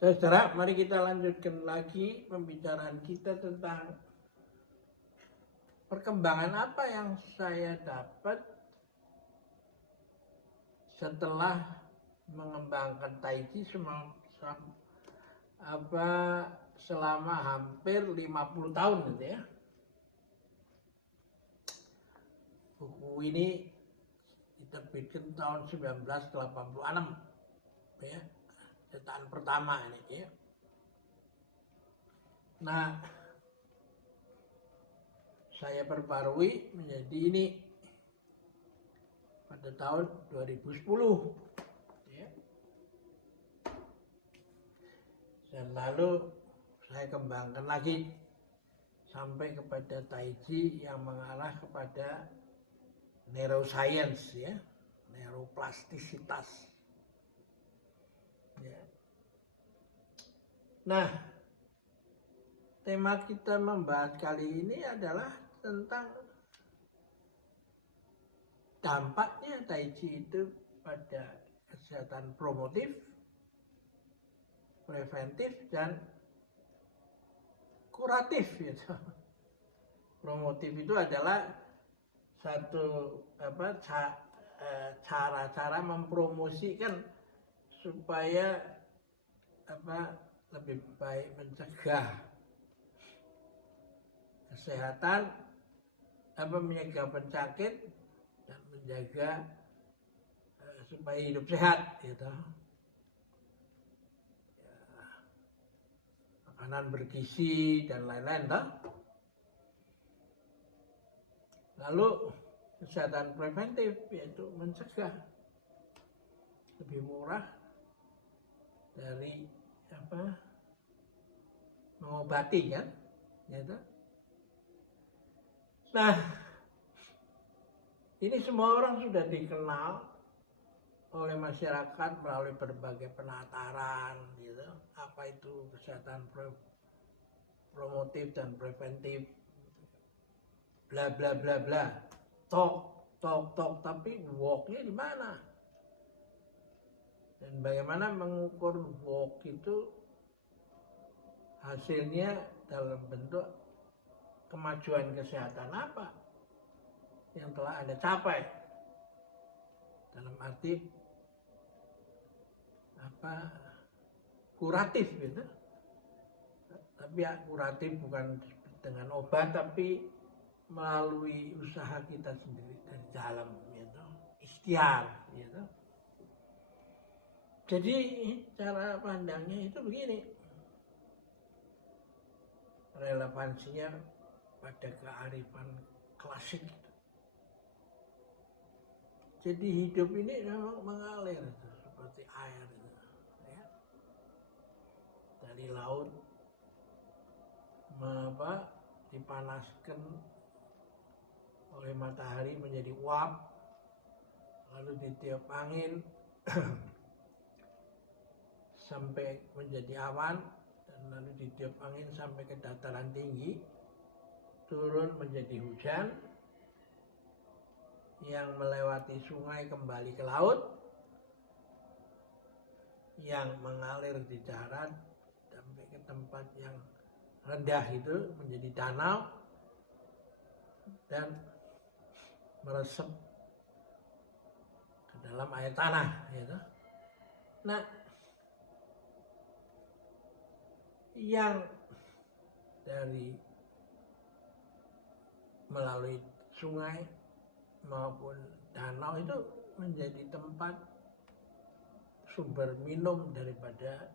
Saudara, mari kita lanjutkan lagi pembicaraan kita tentang perkembangan apa yang saya dapat setelah mengembangkan Tai Chi selama hampir 50 tahun gitu ya. Buku ini diterbitkan tahun 1986 ya, cetakan pertama ini ya. Nah, saya perbarui menjadi ini pada tahun 2010 ya. Dan lalu saya kembangkan lagi sampai kepada Tai Chi yang mengarah kepada neuroscience ya, neuroplastisitas ya. Nah, tema kita membahas kali ini adalah tentang dampaknya Tai Chi itu pada kesehatan promotif, preventif, dan kuratif gitu. Promotif itu adalah satu cara-cara mempromosikan supaya lebih baik mencegah kesehatan, mencegah penyakit dan menjaga supaya hidup sehat gitu. Ya, makanan bergizi dan lain-lain toh. Lalu kesehatan preventif yaitu mencegah, lebih murah dari mengobati kan gitu. Nah, ini semua orang sudah dikenal oleh masyarakat melalui berbagai penataran gitu. Apa itu kesehatan promotif dan preventif, bla bla bla bla, talk, tapi walknya di mana? Dan bagaimana mengukur walk itu hasilnya dalam bentuk kemajuan kesehatan apa yang telah Anda capai, dalam arti kuratif gitu. Tapi ya kuratif bukan dengan obat, tapi melalui usaha kita sendiri dari dalam gitu, ikhtiar gitu. Jadi cara pandangnya itu begini, relevansinya pada kearifan klasik gitu. Jadi hidup ini memang mengalir gitu, seperti air gitu, ya. Dari laut dipanaskan oleh matahari menjadi uap, lalu ditiup angin sampai menjadi awan, dan lalu ditiup angin sampai ke dataran tinggi, turun menjadi hujan, yang melewati sungai kembali ke laut, yang mengalir di darat sampai ke tempat yang rendah itu menjadi danau dan meresap ke dalam air tanah gitu. Nah, yang dari melalui sungai maupun danau itu menjadi tempat sumber minum daripada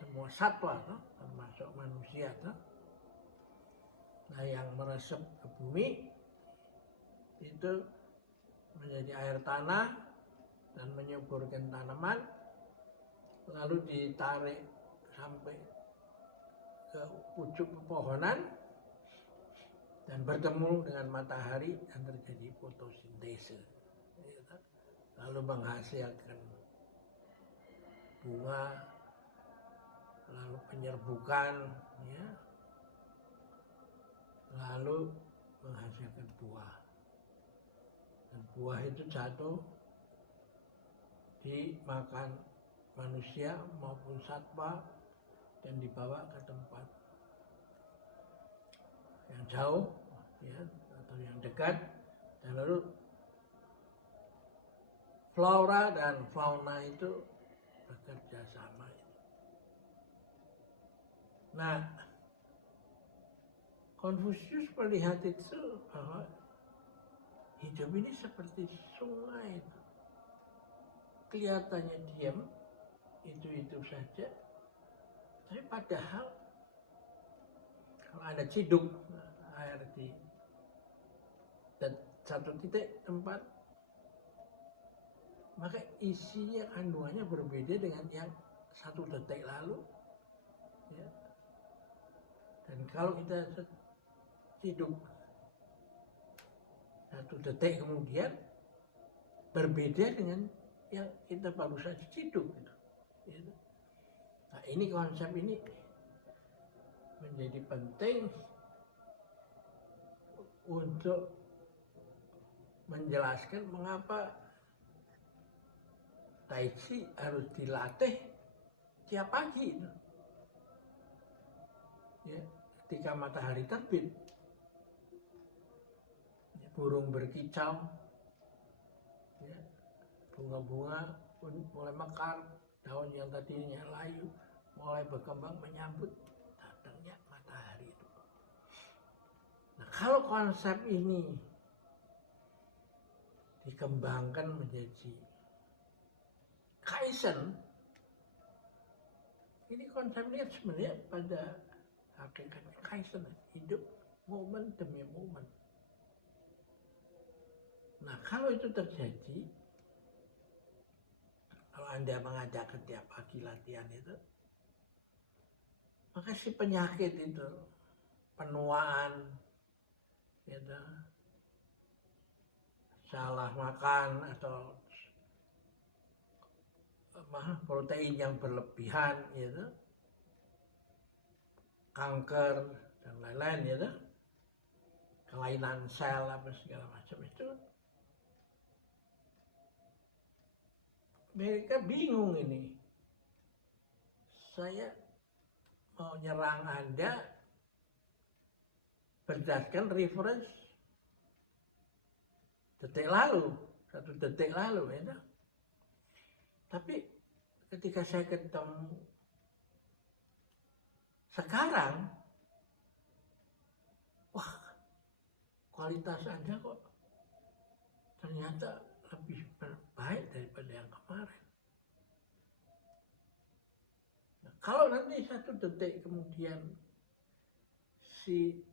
semua satwa toh, termasuk manusia toh. Nah, yang meresap ke bumi itu menjadi air tanah dan menyuburkan tanaman, lalu ditarik sampai ke pucuk pepohonan dan bertemu dengan matahari dan terjadi fotosintese, lalu menghasilkan bunga, lalu penyerbukan ya, lalu menghasilkan buah, dan buah itu jatuh dimakan manusia maupun satwa dan dibawa ke tempat yang jauh ya, atau yang dekat, dan lalu flora dan fauna itu bekerja sama. Nah, Konfusius melihat itu bahwa hidup ini seperti sungai, kelihatannya diam, itu saja, tapi padahal kalau ada ciduk air di satu titik tempat, maka isinya, kandungannya berbeda dengan yang 1 detik lalu ya. Dan kalau kita ciduk 1 detik kemudian, berbeda dengan yang kita baru saja ciduk gitu. Nah, ini konsep ini menjadi penting untuk menjelaskan mengapa Tai Chi harus dilatih tiap pagi ya, ketika matahari terbit, ya, burung berkicau ya, bunga-bunga pun mulai mekar, daun yang tadinya layu mulai berkembang menyambut datangnya matahari itu. Nah, kalau konsep ini dikembangkan menjadi Kaizen, ini konsepnya sebenarnya pada hakikatnya Kaizen, hidup momen demi momen. Nah, kalau itu terjadi, kalau Anda mengadakan tiap pagi latihan itu, maka si penyakit itu, penuaan, gitu, salah makan atau protein yang berlebihan, gitu, kanker dan lain-lain, gitu, kelainan sel apa segala macam itu, mereka bingung ini. Saya mau nyerang Anda berdasarkan reference detik lalu, 1 detik lalu, ya. Tapi ketika saya ketemu sekarang, wah, kualitas Anda kok ternyata lebih baik daripada yang kemarin. Nah, kalau nanti 1 detik kemudian si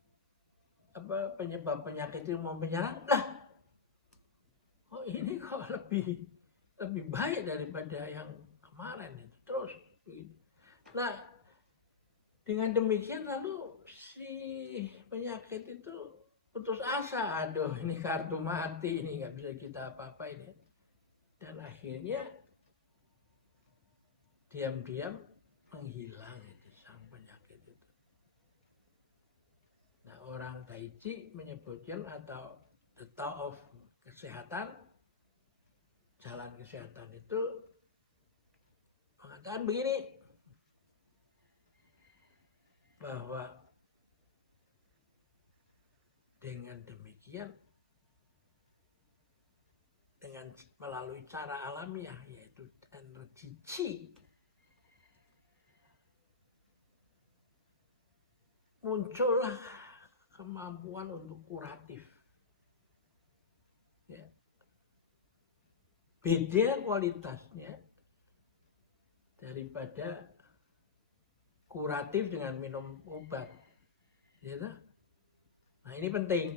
penyebab penyakit itu mau menyerang, oh ini kok lebih baik daripada yang kemarin itu terus. Nah, dengan demikian lalu si penyakit itu putus asa, aduh ini kartu mati, ini nggak bisa kita apa-apain ya. Dan akhirnya diam-diam menghilang itu sang penyakit itu. Nah, orang Tai Chi menyebutkan atau the Tao of kesehatan, jalan kesehatan itu mengatakan begini, bahwa dengan demikian, dengan melalui cara alamiah yaitu energi Qi, muncullah kemampuan untuk kuratif. Ya. Beda kualitasnya daripada kuratif dengan minum obat. Ya. Nah, ini penting.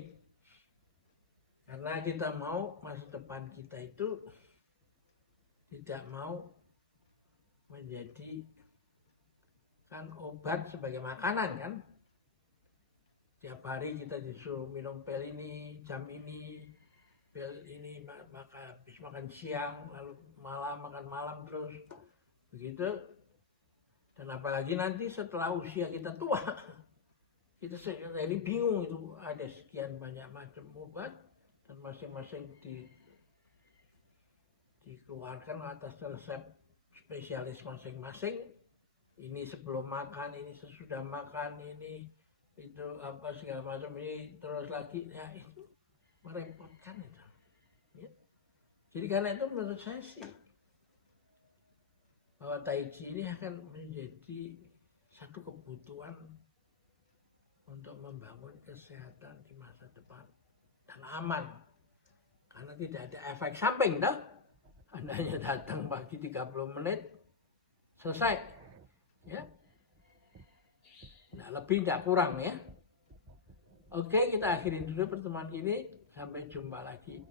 Karena kita mau masa depan kita itu tidak mau menjadi kan obat sebagai makanan kan. Tiap hari kita disuruh minum pil ini, jam ini, pil ini, maka habis makan siang, lalu makan malam terus. Begitu. Dan apalagi nanti setelah usia kita tua, kita jadi bingung itu ada sekian banyak macam obat dan masing-masing dikeluarkan atas resep spesialis masing-masing. Ini sebelum makan, ini sesudah makan, ini itu apa segala macam, ini terus lagi, ya itu merepotkan itu. Ya. Jadi karena itu menurut saya sih bahwa Tai Chi ini akan menjadi satu kebutuhan untuk membangun kesehatan di masa depan dan aman. Karena tidak ada efek samping, toh. Anda hanya datang pagi 30 menit, selesai. Ya. Nggak lebih, nggak kurang ya. Oke, kita akhirin dulu pertemuan ini. Sampai jumpa lagi.